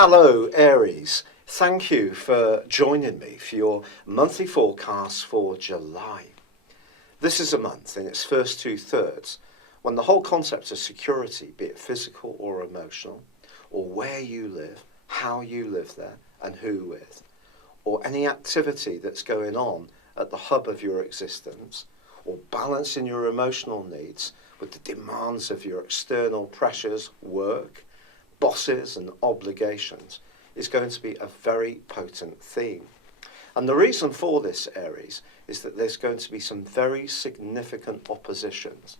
Hello Aries, thank you for joining me for your monthly forecast for July. This is a month in its first 2/3 when the whole concept of security, be it physical or emotional, or where you live, how you live there and who with, or any activity that's going on at the hub of your existence, or balancing your emotional needs with the demands of your external pressures, work, bosses and obligations, is going to be a very potent theme. And the reason for this, Aries, is that there's going to be some very significant oppositions.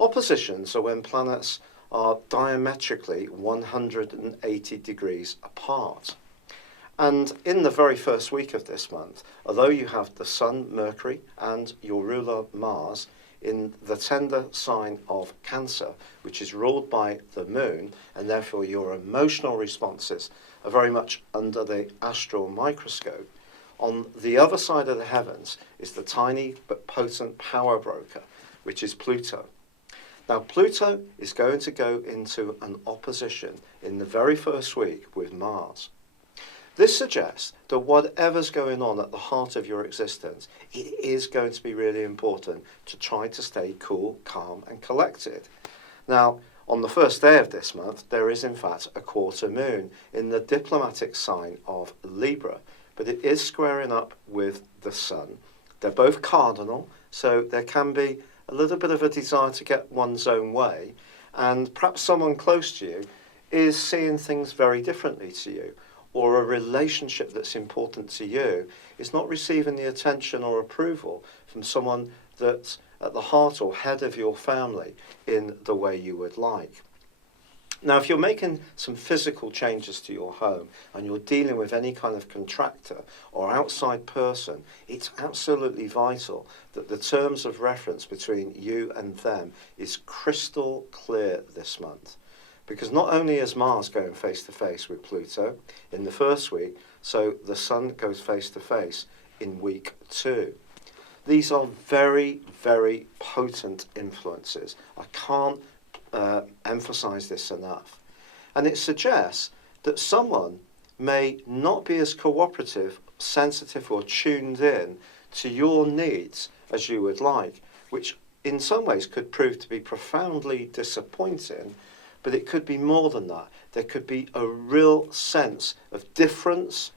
Oppositions are when planets are diametrically 180 degrees apart. And in the very first week of this month, although you have the Sun, Mercury and your ruler Mars in the tender sign of Cancer, which is ruled by the moon, and therefore your emotional responses are very much under the astral microscope, on the other side of the heavens is the tiny but potent power broker, which is Pluto. Now Pluto is going to go into an opposition in the very first week with Mars. This suggests that whatever's going on at the heart of your existence, it is going to be really important to try to stay cool, calm and collected. Now, on the first day of this month, there is in fact a quarter moon in the diplomatic sign of Libra, but it is squaring up with the Sun. They're both cardinal, so there can be a little bit of a desire to get one's own way, and perhaps someone close to you is seeing things very differently to you, or a relationship that's important to you is not receiving the attention or approval from someone that's at the heart or head of your family in the way you would like. Now, if you're making some physical changes to your home and you're dealing with any kind of contractor or outside person, it's absolutely vital that the terms of reference between you and them is crystal clear this month. Because not only is Mars going face to face with Pluto in the first week, so the Sun goes face to face in week 2. These are very, very potent influences. I can't emphasize this enough. And it suggests that someone may not be as cooperative, sensitive or tuned in to your needs as you would like, which in some ways could prove to be profoundly disappointing. But it could be more than that. There could be a real sense of difference,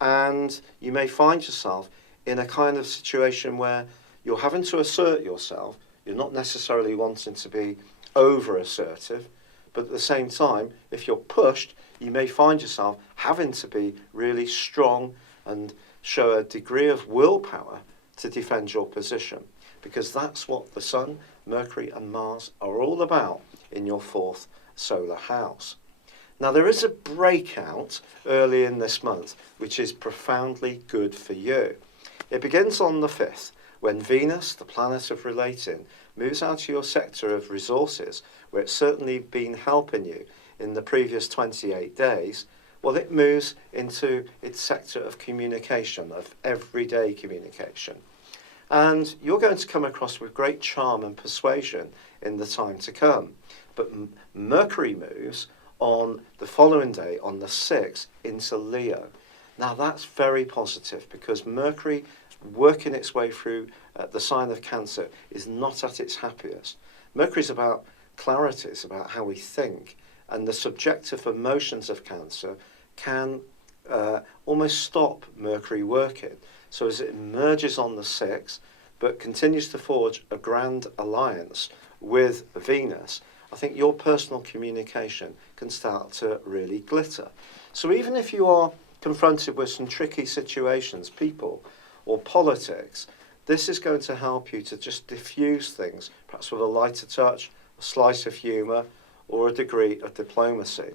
and you may find yourself in a kind of situation where you're having to assert yourself. You're not necessarily wanting to be over assertive, but at the same time, if you're pushed, you may find yourself having to be really strong and show a degree of willpower to defend your position, because that's what the Sun, Mercury and Mars are all about in your 4th solar house. Now there is a breakout early in this month which is profoundly good for you. It begins on the 5th when Venus, the planet of relating, moves out of your sector of resources where it's certainly been helping you in the previous 28 days. Well, it moves into its sector of communication, of everyday communication. And you're going to come across with great charm and persuasion in the time to come. But Mercury moves on the following day, on the 6th, into Leo. Now that's very positive because Mercury working its way through the sign of Cancer is not at its happiest. Mercury's about clarity, it's about how we think, and the subjective emotions of Cancer can almost stop Mercury working. So as it emerges on the 6th, but continues to forge a grand alliance with Venus, I think your personal communication can start to really glitter. So even if you are confronted with some tricky situations, people or politics, this is going to help you to just diffuse things, perhaps with a lighter touch, a slice of humour or a degree of diplomacy.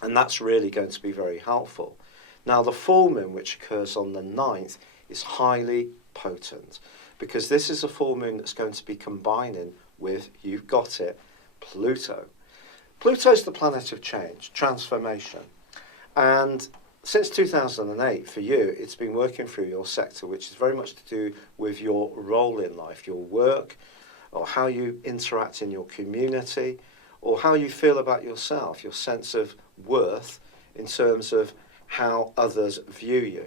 And that's really going to be very helpful. Now the full moon, which occurs on the 9th, is highly potent because this is a full moon that's going to be combining with, you've got it, Pluto. Pluto's the planet of change, transformation. And since 2008, for you, it's been working through your sector, which is very much to do with your role in life, your work, or how you interact in your community, or how you feel about yourself, your sense of worth in terms of how others view you.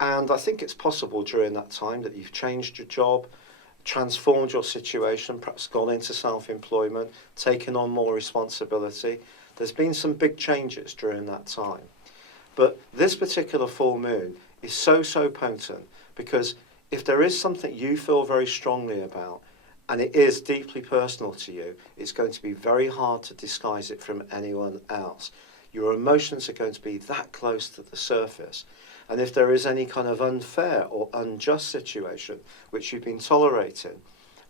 And I think it's possible during that time that you've changed your job, transformed your situation, perhaps gone into self-employment, taken on more responsibility. There's been some big changes during that time. But this particular full moon is so potent, because if there is something you feel very strongly about, and it is deeply personal to you, it's going to be very hard to disguise it from anyone else. Your emotions are going to be that close to the surface. And if there is any kind of unfair or unjust situation which you've been tolerating,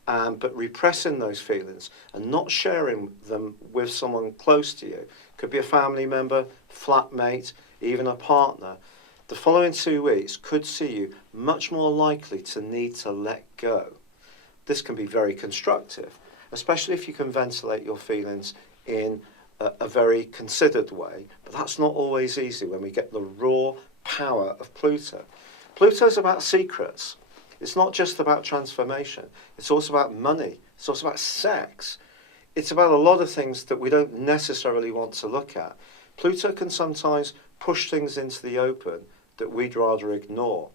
but repressing those feelings and not sharing them with someone close to you, could be a family member, flatmate, even a partner, the following 2 weeks could see you much more likely to need to let go. This can be very constructive, especially if you can ventilate your feelings in a very considered way. But that's not always easy when we get the raw power of Pluto. Pluto's about secrets. It's not just about transformation. It's also about money. It's also about sex. It's about a lot of things that we don't necessarily want to look at. Pluto can sometimes push things into the open that we'd rather ignore.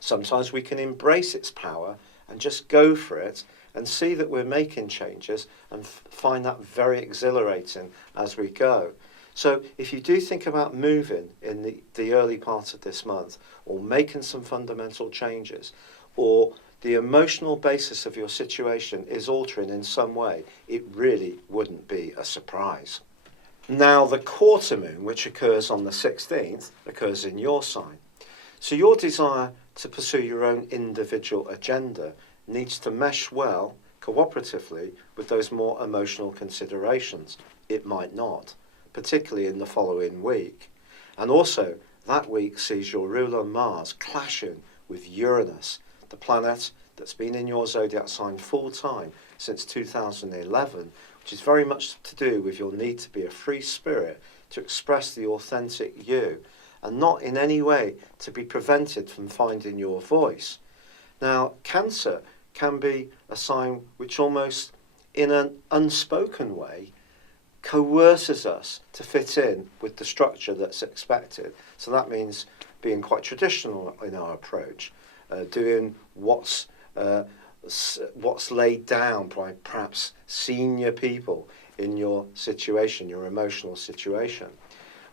Sometimes we can embrace its power and just go for it and see that we're making changes and find that very exhilarating as we go. So if you do think about moving in the early part of this month, or making some fundamental changes, or the emotional basis of your situation is altering in some way, it really wouldn't be a surprise. Now, the quarter moon, which occurs on the 16th, occurs in your sign. So your desire to pursue your own individual agenda needs to mesh well, cooperatively, with those more emotional considerations. It might not, particularly in the following week. And also, that week sees your ruler Mars clashing with Uranus, the planet that's been in your zodiac sign full time since 2011, which is very much to do with your need to be a free spirit, to express the authentic you, and not in any way to be prevented from finding your voice. Now, Cancer can be a sign which almost, in an unspoken way, coerces us to fit in with the structure that's expected. So that means being quite traditional in our approach, doing what's laid down by perhaps senior people in your situation, your emotional situation.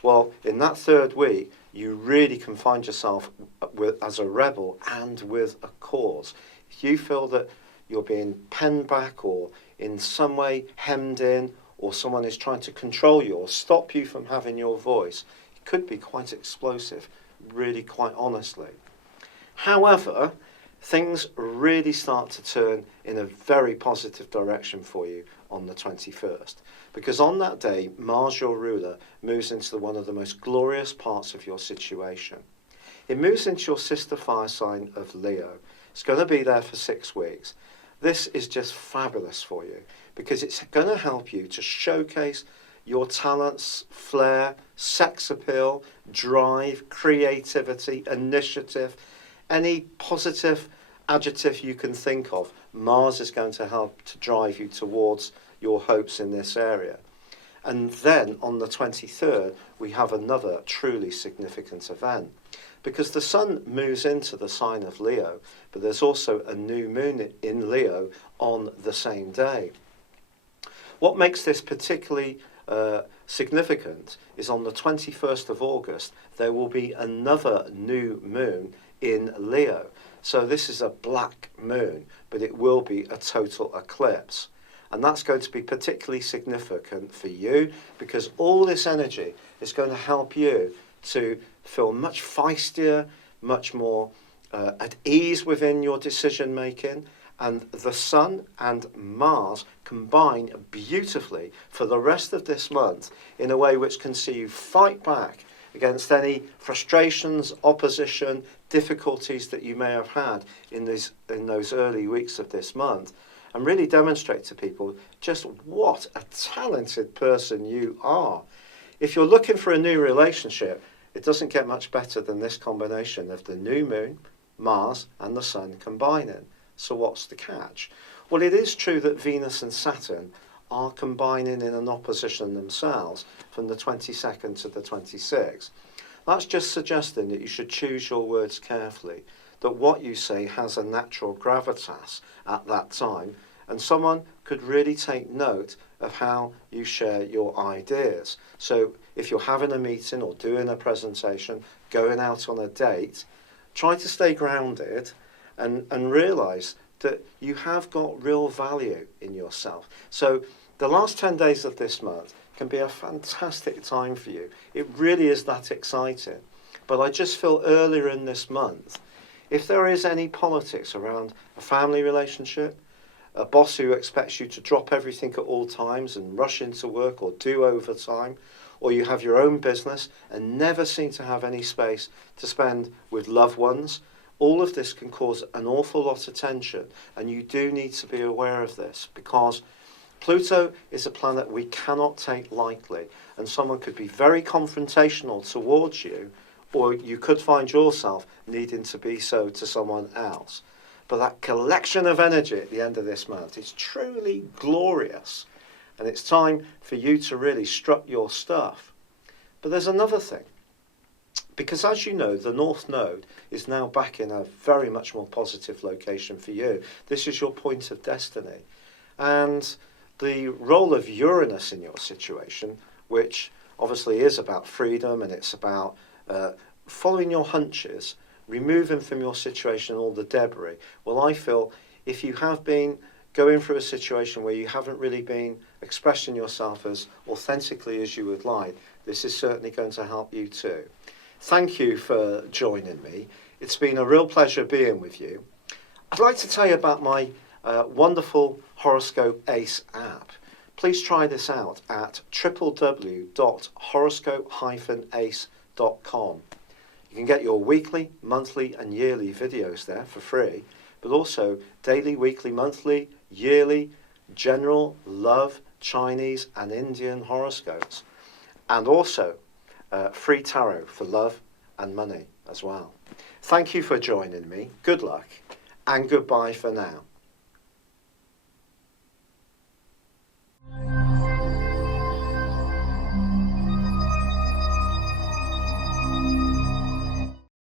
Well, in that third week, you really can find yourself as a rebel and with a cause. If you feel that you're being penned back or in some way hemmed in, or someone is trying to control you or stop you from having your voice, it could be quite explosive, really, quite honestly. However, things really start to turn in a very positive direction for you on the 21st. Because on that day, Mars, your ruler, moves into one of the most glorious parts of your situation. It moves into your sister fire sign of Leo. It's going to be there for 6 weeks. This is just fabulous for you, because it's going to help you to showcase your talents, flair, sex appeal, drive, creativity, initiative, any positive adjective you can think of. Mars is going to help to drive you towards your hopes in this area. And then on the 23rd, we have another truly significant event, because the sun moves into the sign of Leo, but there's also a new moon in Leo on the same day. What makes this particularly significant is on the 21st of August, there will be another new moon in Leo. So this is a black moon, but it will be a total eclipse. And that's going to be particularly significant for you, because all this energy is going to help you to feel much feistier, much more at ease within your decision making. And the Sun and Mars combine beautifully for the rest of this month in a way which can see you fight back against any frustrations, opposition, difficulties that you may have had in those early weeks of this month, and really demonstrate to people just what a talented person you are. If you're looking for a new relationship, it doesn't get much better than this combination of the new moon, Mars, and the Sun combining. So what's the catch? Well, it is true that Venus and Saturn are combining in an opposition themselves from the 22nd to the 26th. That's just suggesting that you should choose your words carefully, that what you say has a natural gravitas at that time, and someone could really take note of how you share your ideas. So if you're having a meeting or doing a presentation, going out on a date, try to stay grounded and realise that you have got real value in yourself. So the last 10 days of this month can be a fantastic time for you. It really is that exciting. But I just feel earlier in this month, if there is any politics around a family relationship, a boss who expects you to drop everything at all times and rush into work or do overtime, or you have your own business and never seem to have any space to spend with loved ones, all of this can cause an awful lot of tension, and you do need to be aware of this, because Pluto is a planet we cannot take lightly, and someone could be very confrontational towards you, or you could find yourself needing to be so to someone else. But that collection of energy at the end of this month is truly glorious, and it's time for you to really strut your stuff. But there's another thing, because as you know, the North Node is now back in a very much more positive location for you. This is your point of destiny. And the role of Uranus in your situation, which obviously is about freedom and it's about following your hunches, removing from your situation all the debris. Well, I feel if you have been going through a situation where you haven't really been expressing yourself as authentically as you would like, this is certainly going to help you too. Thank you for joining me. It's been a real pleasure being with you. I'd like to tell you about my wonderful Horoscope Ace app. Please try this out at www.horoscope-ace.com. You can get your weekly, monthly and yearly videos there for free, but also daily, weekly, monthly, yearly, general, love, Chinese and Indian horoscopes, and also free tarot for love and money as well. Thank you for joining me. Good luck and goodbye for now.